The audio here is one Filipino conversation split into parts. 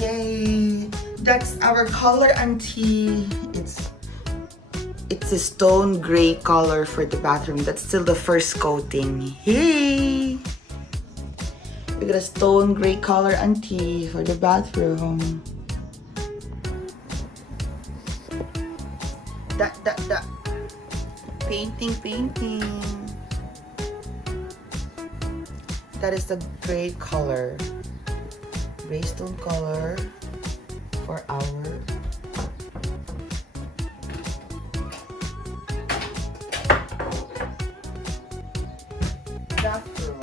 Yay! That's our color auntie. It's a stone gray color for the bathroom. That's still the first coating. Hey! We got a stone gray color auntie for the bathroom. That. Painting. That is the gray color. Gray stone color for our bathroom.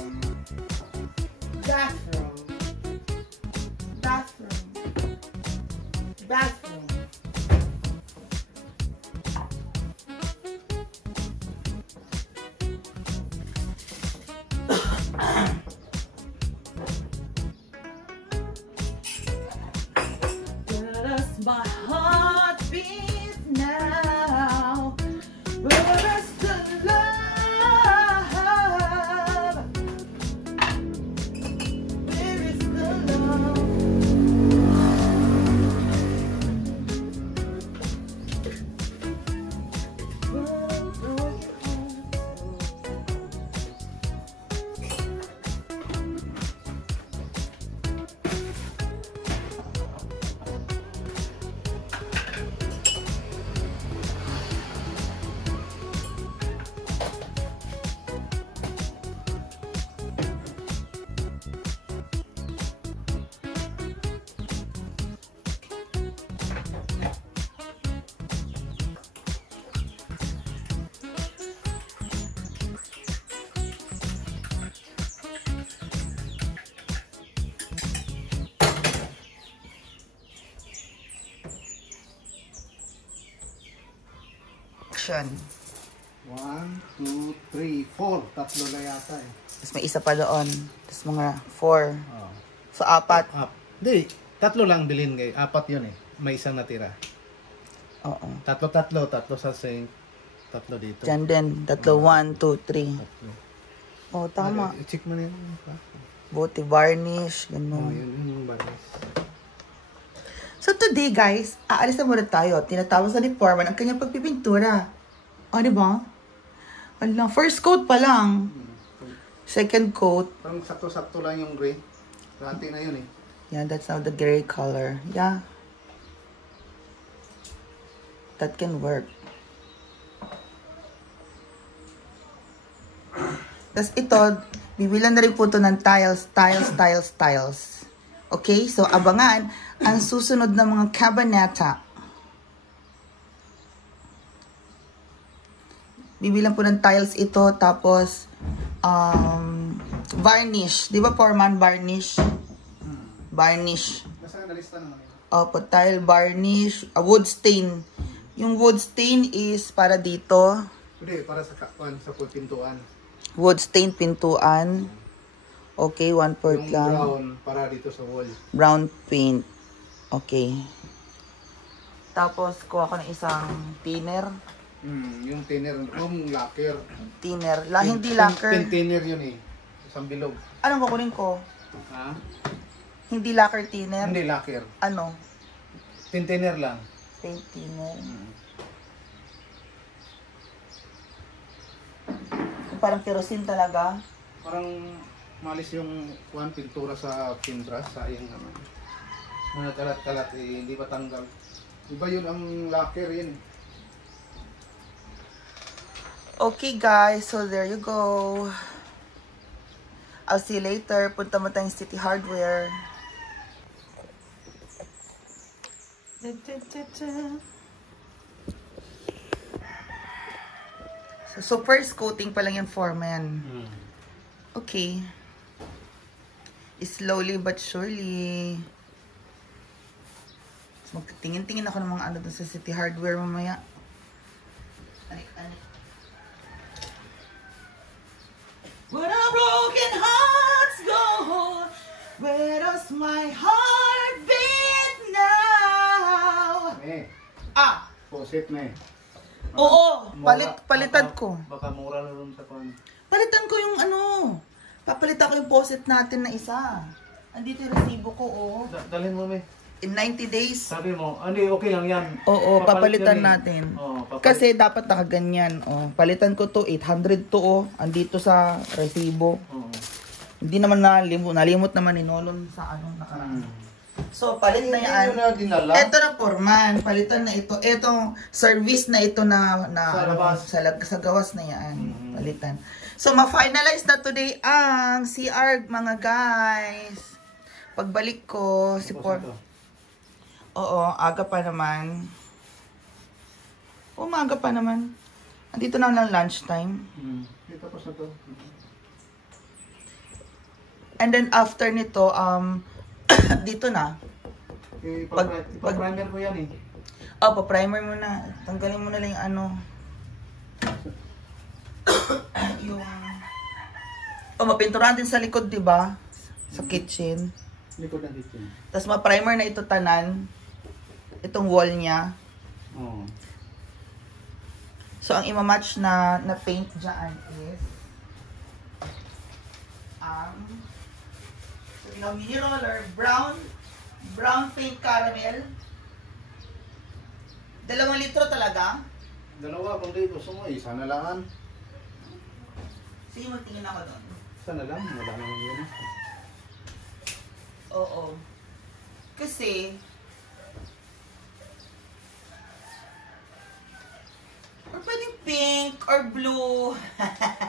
My heart beats now. Where is the love? Where is the love? Action. 1, 2, 3, 4. Tatlo na yata eh. Tapos may isa pa doon. Tapos mga 4. Oh. So, 4. Hindi, tatlo lang bilhin kay. 4 yun eh. May isang natira. Oo. Tatlo sa sink. Tatlo dito. Diyan din. 3, 1, 2, 3. Tatlo. Oh, tama. I-check mo na yun. Buti varnish. Oh, Ganun. yun yung baris. So, today, guys, aalis na muna tayo. Tinatapos na ni Foreman ang kanyang pagpipintura. O, diba? Wala. First coat pa lang. Second coat. Parang sakto-sakto lang yung gray. Rati na yun eh. Yeah, that's now the gray color. Yeah. That can work. Tapos ito, bibilan na rin po ito ng tiles. Okay? So, abangan ang susunod na mga cabaneta. Bibilang po ng tiles ito, tapos varnish. Di ba, Foreman? Varnish. Varnish. Basta nalista naman yun. Opo, tile varnish. Wood stain. Yung wood stain is para dito. Hindi, para sa pintuan. Wood stain pintuan. Okay, 1/4 Yung lang. brown, para dito sa wall. Brown paint. Okay. Tapos, kuha ko ng isang thinner. Yung thinner, yung lacquer. Thinner. Hindi lacquer. Thinner yun eh. Isang bilog. Anong kukunin ko? Ha? Hindi lacquer thinner? Hindi lacquer. Ano? Thinner lang. Paint thinner. Parang kerosene talaga. Parang malis yung pintura sa pinbrush. Sayang naman. Muna kalat-kalat eh, hindi matanggal. Iba yun ang lacquer yun. Okay guys, so there you go. I'll see you later. Punta mo tayong City Hardware. So first coating pa lang yung Foreman. Okay. Slowly but surely. Magtingin-tingin ako ng mga ano dun sa City Hardware mamaya. Anik. Where our broken hearts go, where does my heart beat now? Posit na eh. Oo, palitan ko. Baka mura na rin sa pan. Palitan ko yung ano. Papalitan ko yung posit natin na isa. Andito yung resibo ko, oh. Dalhin mo, me. in 90 days. Sabi mo, okay lang yan. Oo, Papalit papalitan yan eh. natin. Oo, papalit. Kasi dapat nakaganyan. Oh, palitan ko to, 800 to oh. Andito sa resibo. Oo. Hindi naman nalimot naman ni Nolon sa anong nakaraan. So, palit na yan. Hindi nyo na dinala. Ito na Foreman, palitan na ito. Etong service na ito na Sa labas. sa gawas na yan. Palitan. So, ma-finalize na today ang CR, mga guys. Pagbalik ko, si Tapos ito. Oo, aga pa naman. Umaga pa naman. Andito na lang lunchtime. Tapos na to. And then after nito, dito na. Ipa-primer ko yan eh. Oh, pa-primer mo na. Tanggalin mo na lang yung ano. yung... Oh, mapinturahan din sa likod, di ba? Sa kitchen. Likod ng kitchen. Tapos ma-primer na ito tanan. Itong wall niya. Oo. So, ang ima-match na paint dyan is mini roller, brown paint caramel. 2 litro talaga. Dalawa, kung di gusto mo, isa na lang. Sige, magtingin ako doon. Isa na lang, wala naman yun. Oo. Kasi, or pwedeng pink or blue.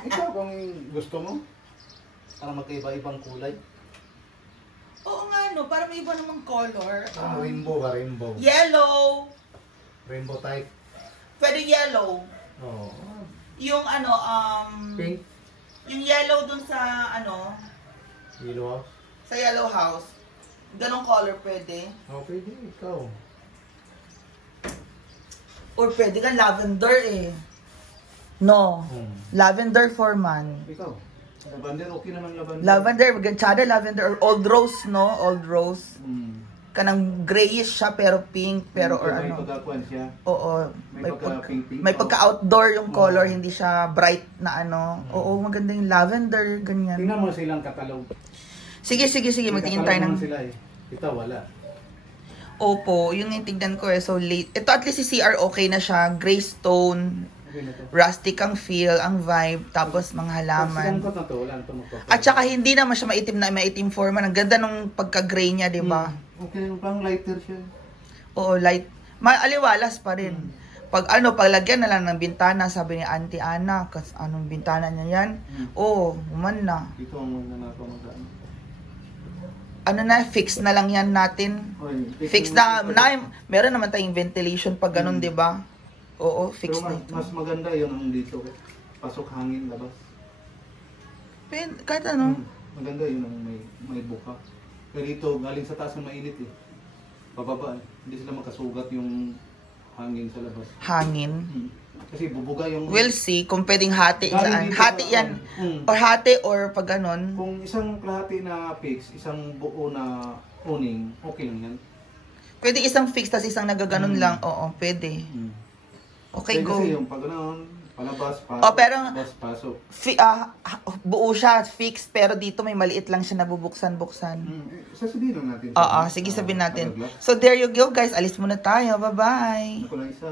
Ikaw kung gusto mo, para magkaiba-ibang kulay. Oo nga, no, para may iba namang color. Rainbow ba? Rainbow. Yellow. Rainbow type. Pwede yellow. Oo. Yung ano, Pink. yung yellow dun sa, ano, Yellow. sa yellow house. Ganong color pwede. Okay, di. Ikaw. Or pwede ka lavender eh. No. Lavender Foreman. Ikaw. Lavender, okay naman lavender. Lavender, ganchada lavender or old rose, no? Old rose. Kanang grayish siya pero pink, pero or May ano. pagkakuan siya. Oo. May pagka-pink-pink. May pagka-outdoor yung color, hindi siya bright na ano. Oo, maganda yung lavender, ganyan. Tingnan mo silang katalog. Sige, magtingin tayo ng... Sila eh. Ito, wala. Opo, yun yung tignan ko eh. So, late. Ito at least si CR okay na siya. Gray stone. Okay na to. Rustic ang feel, ang vibe. Tapos mga halaman. Pag na to, wala na to magpapalala. At saka hindi naman siya maitim Foreman. Ang ganda nung pagka-gray niya, di ba? Okay, pang lighter siya. Oo, light. Aliwalas pa rin. Pag paglagyan na lang ng bintana, sabi ni Auntie Ana, anong bintana niya yan? Oo, uman na. Dito ang mga mag-ano. Ano na, fix na lang yan natin. Fix na, meron naman tayong ventilation pag ganun, di ba? Oo, fix Pero na ito. mas maganda yun ang dito. Pasok hangin labas. Kahit ano. Maganda yun ang may buka. Pero dito, galing sa taas ang mainit eh. Pababa eh. Hindi sila makasugat yung hangin sa labas. Hangin. Kasi bubuga yung... We'll see kung pwedeng hati. Galing dito Hati sa- yan. Or hati or pag ganun. Kung isang klahati na fix, isang buo na uning, okay lang yan. Pwede isang fix, tas isang nagaganon lang. Oo, pwede. Okay, go. Kasi yung pag gano'n, palabas, pasok, Oh, pero palabas, pasok. buo siya, fix, pero dito may maliit lang siya nabubuksan-buksan. Sasabihin lang natin. Oo, sige sabihin natin. So there you go guys, alis muna tayo. Bye-bye. Ako lang isa.